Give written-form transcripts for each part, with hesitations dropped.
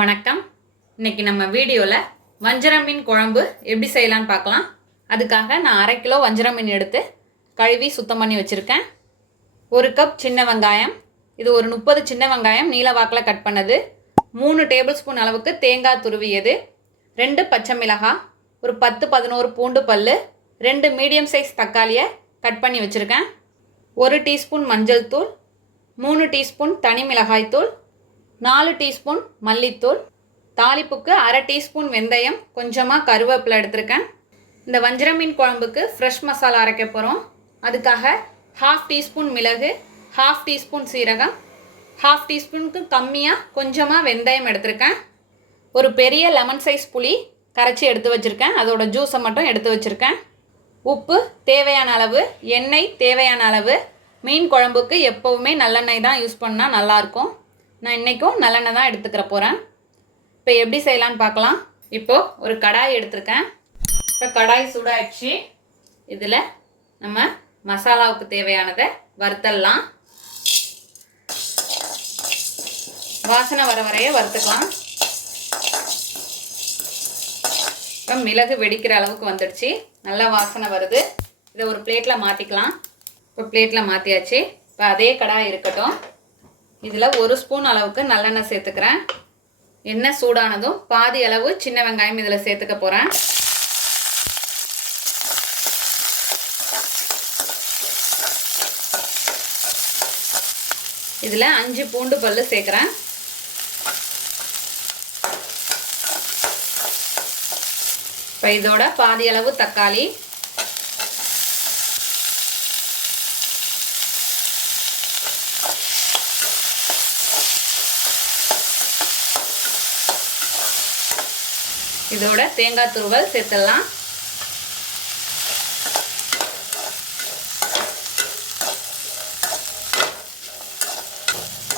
வணக்கம். இன்னைக்கு நம்ம வீடியோவில் வஞ்சரம் மீன் குழம்பு எப்படி செய்யலான்னு பார்க்கலாம். அதுக்காக நான் 1/2 கிலோ வஞ்சரம் மீன் எடுத்து கழுவி சுத்தம் பண்ணி வச்சுருக்கேன். 1 கப் சின்ன வெங்காயம், இது ஒரு 30 சின்ன வெங்காயம் நீல வாக்கில் கட் பண்ணது, 3 டேபிள் ஸ்பூன் அளவுக்கு தேங்காய் துருவியது, 2 பச்சை மிளகாய், ஒரு 10-11 பூண்டு பல், 2 மீடியம் சைஸ் தக்காளியை கட் பண்ணி வச்சுருக்கேன், 1 டீஸ்பூன் மஞ்சள் தூள், 3 டீஸ்பூன் தனி மிளகாய் தூள், 4 டீஸ்பூன் மல்லித்தூள், தாளிப்புக்கு 1/2 டீஸ்பூன் வெந்தயம், கொஞ்சமாக கருவேப்பிலை எடுத்திருக்கேன். இந்த வஞ்சரம் மீன் குழம்புக்கு ஃப்ரெஷ் மசாலா அரைக்க போகிறோம். அதுக்காக 1/2 டீஸ்பூன் மிளகு, 1/2 டீஸ்பூன் சீரகம், 1/2 டீஸ்பூனுக்கு கம்மியாக கொஞ்சமாக வெந்தயம் எடுத்திருக்கேன். ஒரு பெரிய லெமன் சைஸ் புளி கரைச்சி எடுத்து வச்சுருக்கேன், அதோட ஜூஸை மட்டும் எடுத்து வச்சுருக்கேன். உப்பு தேவையான அளவு, எண்ணெய் தேவையான அளவு. மீன் குழம்புக்கு எப்போவுமே நல்லெண்ணெய் தான் யூஸ் பண்ணால் நல்லாயிருக்கும். நான் இன்றைக்கும் நல்லெண்ணெய் தான் எடுத்துக்கிற போகிறேன். இப்போ எப்படி செய்யலான்னு பார்க்கலாம். இப்போது ஒரு கடாய் எடுத்திருக்கேன். இப்போ கடாய் சூடாகிடுச்சு. இதில் நம்ம மசாலாவுக்கு தேவையானதை வறுத்தலாம். வாசனை வர வரைய வறுத்துக்கலாம். இப்போ மிளகு வெடிக்கிற அளவுக்கு வந்துடுச்சு, நல்லா வாசனை வருது. இதை ஒரு பிளேட்டில் மாற்றிக்கலாம். இப்போ பிளேட்டில் மாற்றியாச்சு. இப்போ அதே கடாய் இருக்கட்டும். இதில் 1 ஸ்பூன் அளவுக்கு நல்லெண்ணெய் சேர்த்துக்கிறேன். எண்ணெய் சூடானதும் பாதி அளவு சின்ன வெங்காயம் இதில் சேர்த்துக்க போகிறேன். இதில் 5 பூண்டு பல் சேர்க்குறேன். இப்போ இதோட பாதி அளவு தக்காளி, இதோட தேங்காய் துருவல் சேர்த்துடலாம்.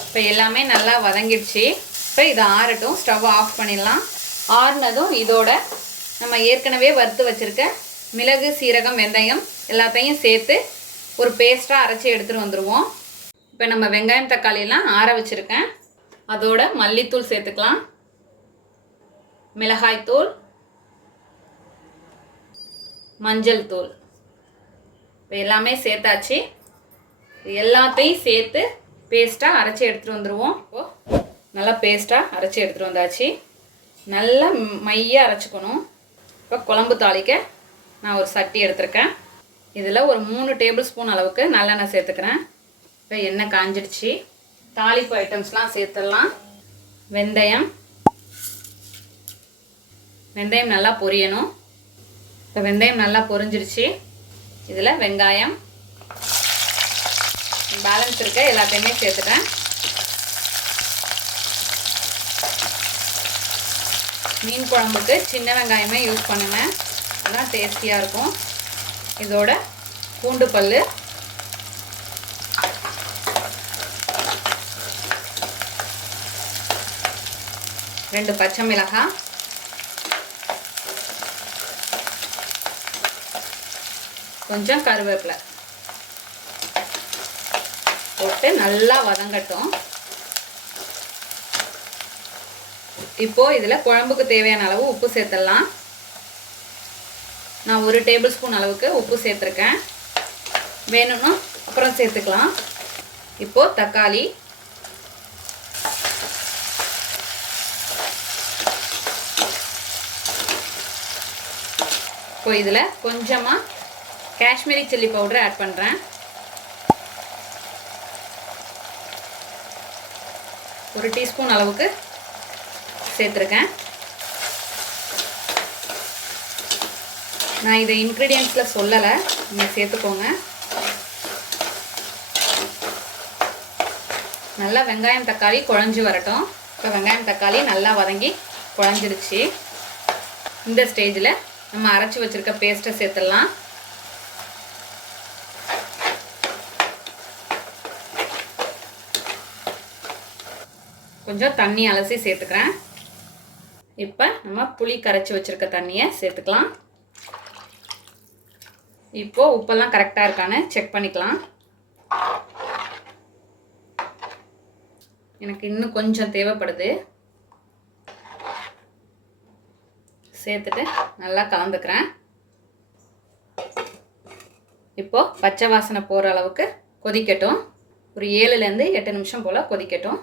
இப்போ எல்லாமே நல்லா வதங்கிடுச்சு. இப்போ இதை ஆறட்டும், ஸ்டவ் ஆஃப் பண்ணிடலாம். ஆறுனதும் இதோட நம்ம ஏற்கனவே வறுத்து வச்சுருக்க மிளகு, சீரகம், வெந்தயம் எல்லாத்தையும் சேர்த்து ஒரு பேஸ்ட்டாக அரைச்சி எடுத்துகிட்டு வந்துடுவோம். இப்போ நம்ம வெங்காயம் தக்காளியெல்லாம் ஆற வச்சுருக்கேன். அதோட மல்லித்தூள் சேர்த்துக்கலாம், மிளகாய்த்தூள், மஞ்சள் தூள். இப்போ எல்லாமே சேர்த்தாச்சு. எல்லாத்தையும் சேர்த்து பேஸ்ட்டாக அரைச்சி எடுத்துகிட்டு வந்துடுவோம். இப்போது நல்லா பேஸ்ட்டாக அரைச்சி எடுத்துகிட்டு வந்தாச்சு. நல்லா மையாக அரைச்சிக்கணும். இப்போ குழம்பு தாளிக்க நான் ஒரு சட்டி எடுத்துருக்கேன். இதில் ஒரு 3 டேபிள் ஸ்பூன் அளவுக்கு நல்லெண்ணெய் சேர்த்துக்கிறேன். இப்போ எண்ணெய் காஞ்சிடுச்சு. தாளிப்பு ஐட்டம்ஸ்லாம் சேர்த்துடலாம். வெந்தயம் நல்லா பொரியணும். இப்போ வெந்தயம் நல்லா பொரிஞ்சிருச்சு. இதில் வெங்காயம், பேலன்ஸ் இருக்க எல்லாத்தையுமே சேர்த்துட்டேன். மீன் குழம்புக்கு சின்ன வெங்காயமே யூஸ் பண்ணுவேன், அதான் டேஸ்டியாக இருக்கும். இதோட பூண்டு பல், ரெண்டு பச்சை மிளகாய், கொஞ்சம் கருவேப்பிலை போட்டு நல்லா வதங்கட்டும். இப்போ இதில் குழம்புக்கு தேவையான அளவு உப்பு சேர்த்துடலாம். நான் 1 டேபிள் ஸ்பூன் அளவுக்கு உப்பு சேர்த்துருக்கேன், வேணும்னா அப்புறம் சேர்த்துக்கலாம். இப்போ தக்காளி, இப்போ இதில் கொஞ்சமாக காஷ்மீரி சில்லி பவுடர் ஆட் பண்ணுறேன். ஒரு டீஸ்பூன் அளவுக்கு சேர்த்துருக்கேன். நான் இதை இன்க்ரீடியன்ஸில் சொல்லலை, நீங்கள் சேர்த்துக்கோங்க. நல்லா வெங்காயம் தக்காளி குழஞ்சி வரட்டும். இப்போ வெங்காயம் தக்காளி நல்லா வதங்கி குழஞ்சிருச்சு. இந்த ஸ்டேஜில் நம்ம அரைச்சி வச்சுருக்க பேஸ்ட்டை சேர்த்துடலாம். கொஞ்சம் தண்ணி அலசி சேர்த்துக்கிறேன். இப்போ நம்ம புளி கரைச்சி வச்சுருக்க தண்ணியை சேர்த்துக்கலாம். இப்போது உப்பெல்லாம் கரெக்டாக இருக்கான்னு செக் பண்ணிக்கலாம். எனக்கு இன்னும் கொஞ்சம் தேவைப்படுது. சேர்த்துட்டு நல்லா கலந்துக்கிறேன். இப்போது பச்சை வாசனை போகிற அளவுக்கு கொதிக்கட்டும். ஒரு 7லேருந்து 8 நிமிஷம் போல் கொதிக்கட்டும்.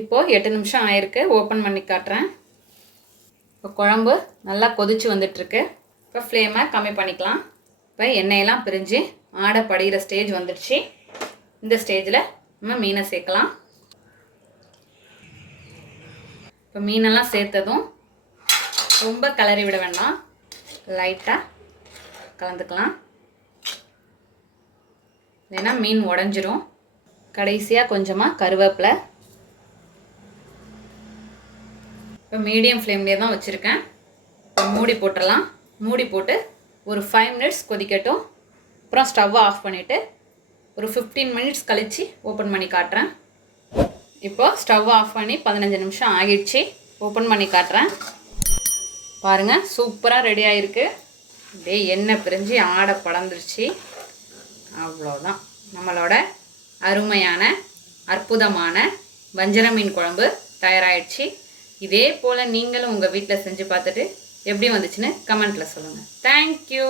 இப்போது 8 நிமிஷம் ஆயிருக்கு. ஓப்பன் பண்ணி காட்டுறேன். இப்போ குழம்பு நல்லா கொதிச்சு வந்துட்டுருக்கு. இப்போ ஃப்ளேமை கம்மி பண்ணிக்கலாம். இப்போ எண்ணெயெல்லாம் பிரிஞ்சு ஆடை படிகிற ஸ்டேஜ் வந்துடுச்சு. இந்த ஸ்டேஜில் நம்ம மீனை சேர்க்கலாம். இப்போ மீனெல்லாம் சேர்த்ததும் ரொம்ப கிளறி விட வேண்டாம், லைட்டாக கலந்துக்கலாம், இல்லைன்னா மீன் உடஞ்சிரும். கடைசியாக கொஞ்சமாக கருவேப்பிலை. இப்போ மீடியம் ஃப்ளேம்லேயே தான் வச்சுருக்கேன். இப்போ மூடி போட்டுடலாம். மூடி போட்டு ஒரு 5 மினிட்ஸ் கொதிக்கட்டும். அப்புறம் ஸ்டவ்வை ஆஃப் பண்ணிவிட்டு ஒரு 15 மினிட்ஸ் கழித்து ஓப்பன் பண்ணி காட்டுறேன். இப்போது ஸ்டவ் ஆஃப் பண்ணி 15 நிமிஷம் ஆகிடுச்சு. ஓப்பன் பண்ணி காட்டுறேன். பாருங்கள், சூப்பராக ரெடி ஆகிருக்கு. அப்படியே எண்ணெய் பிரிஞ்சு ஆடை படந்துருச்சு. அவ்வளோதான், நம்மளோட அருமையான அற்புதமான வஞ்சர மீன் குழம்பு தயாராகிடுச்சு. இதே போல் நீங்களும் உங்கள் வீட்டில் செஞ்சு பார்த்துட்டு எப்படி வந்துச்சுன்னு கமெண்ட்டில் சொல்லுங்கள். தேங்க்யூ.